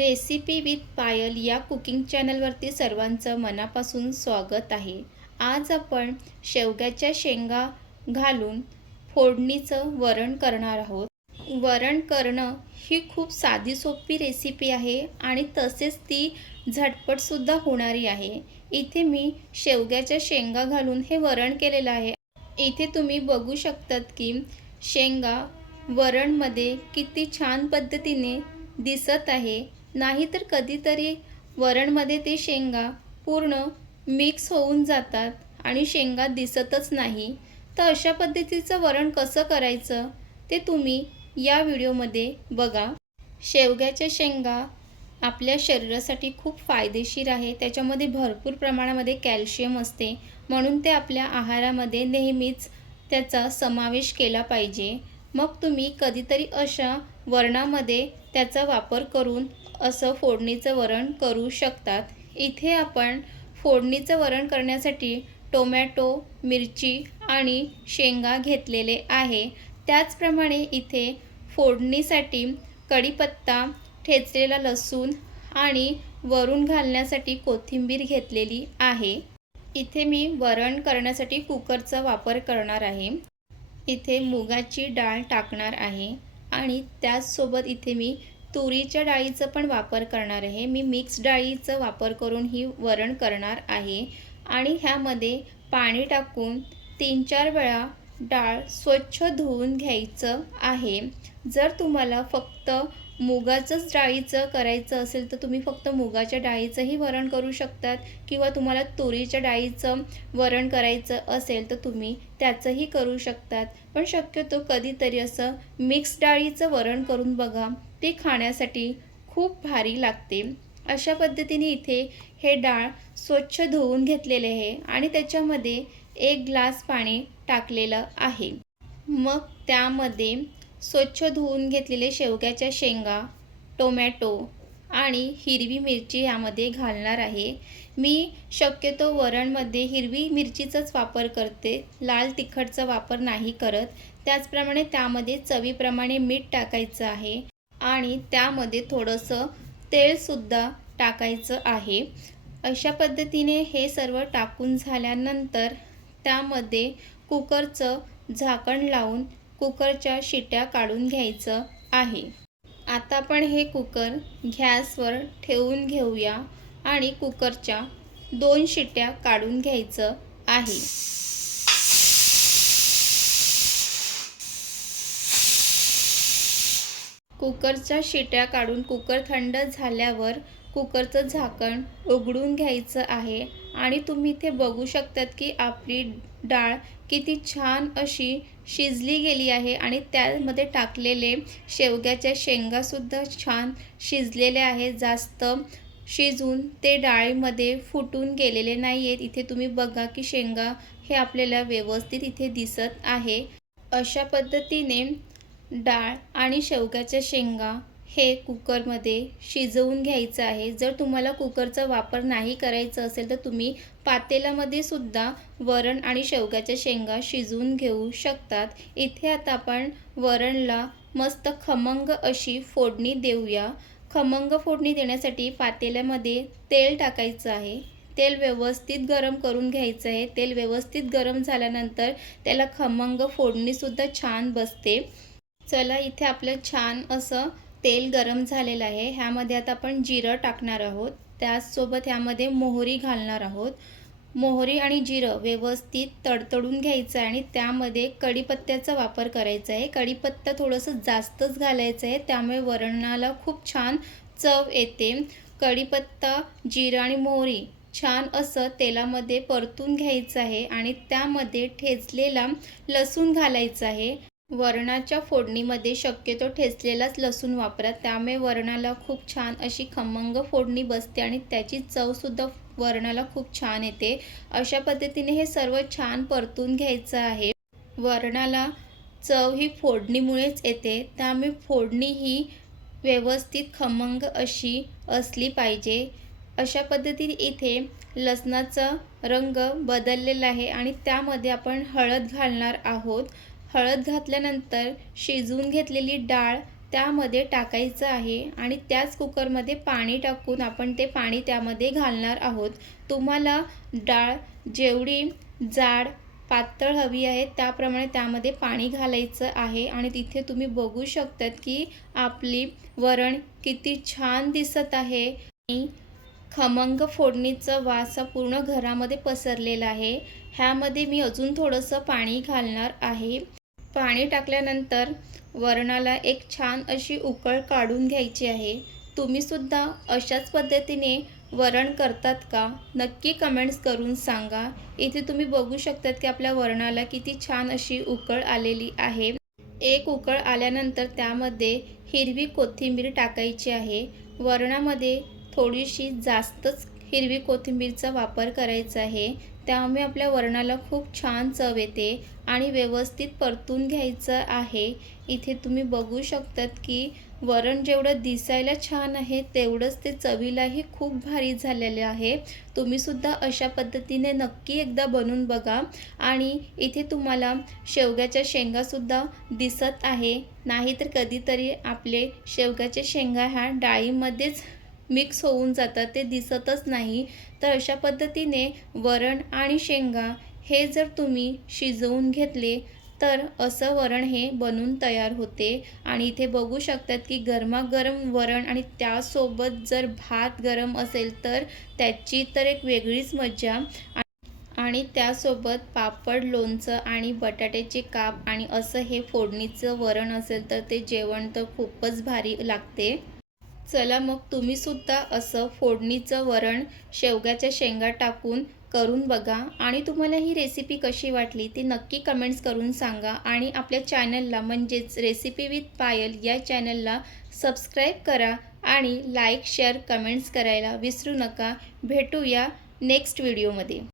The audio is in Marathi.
रेसिपी विथ पायल या कुकिंग चॅनलवरती सर्वांचं मनापासून स्वागत आहे. आज आपण शेवग्याच्या शेंगा घालून फोडणीचं वरण करणार आहोत. वरण करणं ही खूप साधी सोपी रेसिपी आहे आणि तसेच ती झटपटसुद्धा होणारी आहे. इथे मी शेवग्याच्या शेंगा घालून हे वरण केलेलं आहे. इथे तुम्ही बघू शकतात की शेंगा वरणमध्ये किती छान पद्धतीने दिसत आहे. नाहीतर कधीतरी वरणमध्ये ते शेंगा पूर्ण मिक्स होऊन जातात आणि शेंगा दिसतच नाही. तर अशा पद्धतीचं वरण कसं करायचं ते तुम्ही या व्हिडिओमध्ये बघा. शेवग्याच्या शेंगा आपल्या शरीरासाठी खूप फायदेशीर आहे त्याच्यामध्ये भरपूर प्रमाणामध्ये कॅल्शियम असते. म्हणून ते आपल्या आहारामध्ये नेहमीच त्याचा समावेश केला पाहिजे. मग तुम्ही कधीतरी अशा वरणामध्ये त्याचा वापर करून असं फोडणीचं वरण करू शकतात. इथे आपण फोडणीचं वरण करण्यासाठी टोमॅटो मिरची आणि शेंगा घेतलेले आहे. त्याचप्रमाणे इथे फोडणीसाठी कढीपत्ता ठेचलेला लसूण आणि वरून घालण्यासाठी कोथिंबीर घेतलेली आहे. इथे मी वरण करण्यासाठी कुकरचा वापर करणार आहे. इथे मुगाची डाळ टाकणार आहे. आणि त्याचसोबत इथे मी तुरीच्या डाळीचं पण वापर करणार आहे. मी मिक्स डाळीचा वापर करून ही वरण करणार आहे. आणि ह्यामध्ये पाणी टाकून तीन चार वेळा डाळ स्वच्छ धुवून घ्यायचं आहे. जर तुम्हाला फक्त मुगाचंच डाळीचं करायचं असेल तर तुम्ही फक्त मुगाच्या डाळीचंही वरण करू शकतात किंवा तुम्हाला तुरीच्या डाळीचं वरण करायचं असेल तर तुम्ही त्याचंही करू शकतात. पण शक्यतो कधीतरी असं मिक्स डाळीचं वरण करून बघा ते खाण्यासाठी खूप भारी लागते. अशा पद्धतीने इथे हे डाळ स्वच्छ धुवून घेतलेले आहे आणि त्याच्यामध्ये एक ग्लास पाणी टाकलेलं आहे. मग त्यामध्ये स्वच्छ धुवून घेतलेले शेवग्याच्या शेंगा टोमॅटो आणि हिरवी मिरची यामध्ये घालणार आहे. मी शक्यतो वरणमध्ये हिरवी मिरचीचाच वापर करते. लाल तिखटचा वापर नाही करत. त्याचप्रमाणे त्यामध्ये चवीप्रमाणे मीठ टाकायचं आहे आणि त्यामध्ये थोडंसं तेलसुद्धा टाकायचं आहे. अशा पद्धतीने हे सर्व टाकून झाल्यानंतर त्यामध्ये कुकरचं झाकण लावून कुकरच्या शिट्या काढून घ्यायचं आहे. आता आपण हे कुकर गॅसवर ठेवून घेऊया आणि कुकरच्या दोन शिट्या काढून घ्यायचं आहे. कुकरच्या शिट्या काढून कुकर थंड झाल्यावर कुकरचं झाकण उघडून घ्यायचं आहे आणि तुम्ही इथे बघू शकतात की आपली डाळ किती छान अशी शिजली गेली आहे आणि त्यामध्ये टाकलेले शेवग्याच्या शेंगासुद्धा छान शिजलेले आहे. जास्त शिजून ते डाळीमध्ये फुटून गेलेले नाही आहेत इथे तुम्ही बघा की शेंगा हे आपल्याला व्यवस्थित इथे दिसत आहे. अशा पद्धतीने डाळ आणि शेवग्याच्या शेंगा हे कुकरमध्ये शिजवून घ्यायचं आहे. जर तुम्हाला कुकरचा वापर नाही करायचा असेल तर तुम्ही पातेल्यामध्ये सुद्धा वरण आणि शेवग्याच्या शेंगा शिजवून घेऊ शकतात. इथे आता आपण वरणला मस्त खमंग अशी फोडणी देऊया. खमंग फोडणी देण्यासाठी पातेल्यामध्ये तेल टाकायचं आहे. तेल व्यवस्थित गरम करून घ्यायचं आहे. तेल व्यवस्थित गरम झाल्यानंतर त्याला खमंग फोडणीसुद्धा छान बसते. चला इथे आपलं छान असं तेल गरम झालेलं आहे. ह्यामध्ये आता आपण जिरं टाकणार आहोत. त्याचसोबत ह्यामध्ये मोहरी घालणार आहोत. मोहरी आणि जिरं व्यवस्थित तडतडून घ्यायचं आहे आणि त्यामध्ये कढीपत्त्याचा वापर करायचा आहे. कढीपत्ता थोडंसं जास्तच घालायचं आहे. त्यामुळे वरणाला खूप छान चव येते. कढीपत्ता जिरं आणि मोहरी छान असं तेलामध्ये परतून घ्यायचं आहे आणि त्यामध्ये ठेचलेला लसूण घालायचा आहे. वरणाच्या फोडणीमध्ये शक्यतो ठेचलेलाच लसूण वापरा. त्यामुळे वरणाला खूप छान अशी खमंग फोडणी बसते आणि त्याची चवसुद्धा वरणाला खूप छान येते. अशा पद्धतीने हे सर्व छान परतून घ्यायचं आहे. वरणाला चव ही फोडणीमुळेच येते. त्यामुळे फोडणी ही व्यवस्थित खमंग अशी असली पाहिजे. अशा पद्धतीने इथे लसणाचा रंग बदललेला आहे आणि त्यामध्ये आपण हळद घालणार आहोत. हळद घातल्यानंतर शिजवून घेतलेली डाळ त्यामध्ये टाकायचं आहे आणि त्याच कुकरमध्ये पाणी टाकून आपण ते पाणी त्यामध्ये घालणार आहोत. तुम्हाला डाळ जेवढी जाड पातळ हवी आहे त्याप्रमाणे त्यामध्ये पाणी घालायचं आहे आणि तिथे तुम्ही बघू शकतात की आपली वरण किती छान दिसत आहे. आणि खमंग फोडणीचा वास हा पूर्ण घरामध्ये पसरलेला आहे. ह्यामध्ये मी अजून थोडंसं पाणी घालणार आहे. पाणी टाकल्यानंतर वरणाला एक छान अशी उकळ काढून घ्यायची आहे. तुम्हीसुद्धा अशाच पद्धतीने वरण करतात का? नक्की कमेंट्स करून सांगा. इथे तुम्ही बघू शकतात की आपल्या वरणाला किती छान अशी उकळ आलेली आहे. एक उकळ आल्यानंतर त्यामध्ये हिरवी कोथिंबीर टाकायची आहे. वरणामध्ये थोडीशी जास्तच हिरवी कोथिंबीरचा वापर करायचा आहे. त्यामुळे आपल्या वरणाला खूप छान चव येते आणि व्यवस्थित परतून घ्यायचं आहे. इथे तुम्ही बघू शकतात की वरण जेवढं दिसायला छान आहे तेवढंच ते चवीलाही खूप भारी झालेले आहे. तुम्हीसुद्धा अशा पद्धतीने नक्की एकदा बनवून बघा. आणि इथे तुम्हाला शेवग्याच्या शेंगासुद्धा दिसत आहे. नाहीतर कधीतरी आपले शेवग्याच्या शेंगा ह्या डाळीमध्येच मिक्स होऊन जातात ते दिसतच नाही. तर अशा पद्धतीने वरण आणि शेंगा हे जर तुम्ही शिजवून घेतले तर असं वरण हे बनून तयार होते. आणि इथे बघू शकतात की गरमागरम वरण आणि त्यासोबत जर भात गरम असेल तर त्याची तर एक वेगळीच मजा आणि त्यासोबत पापड लोणचं आणि बटाट्याचे काप आणि असं हे फोडणीचं वरण असेल तर ते जेवण तर खूपच भारी लागते. चला मग तुम्हीसुद्धा असं फोडणीचं वरण शेवग्याच्या शेंगा टाकून करून बघा. आणि तुम्हाला ही रेसिपी कशी वाटली ती नक्की कमेंट्स करून सांगा. आणि आपल्या चॅनलला म्हणजेच रेसिपी विथ पायल या चॅनलला सबस्क्राईब करा आणि लाईक शेअर कमेंट्स करायला विसरू नका. भेटूया नेक्स्ट व्हिडिओमध्ये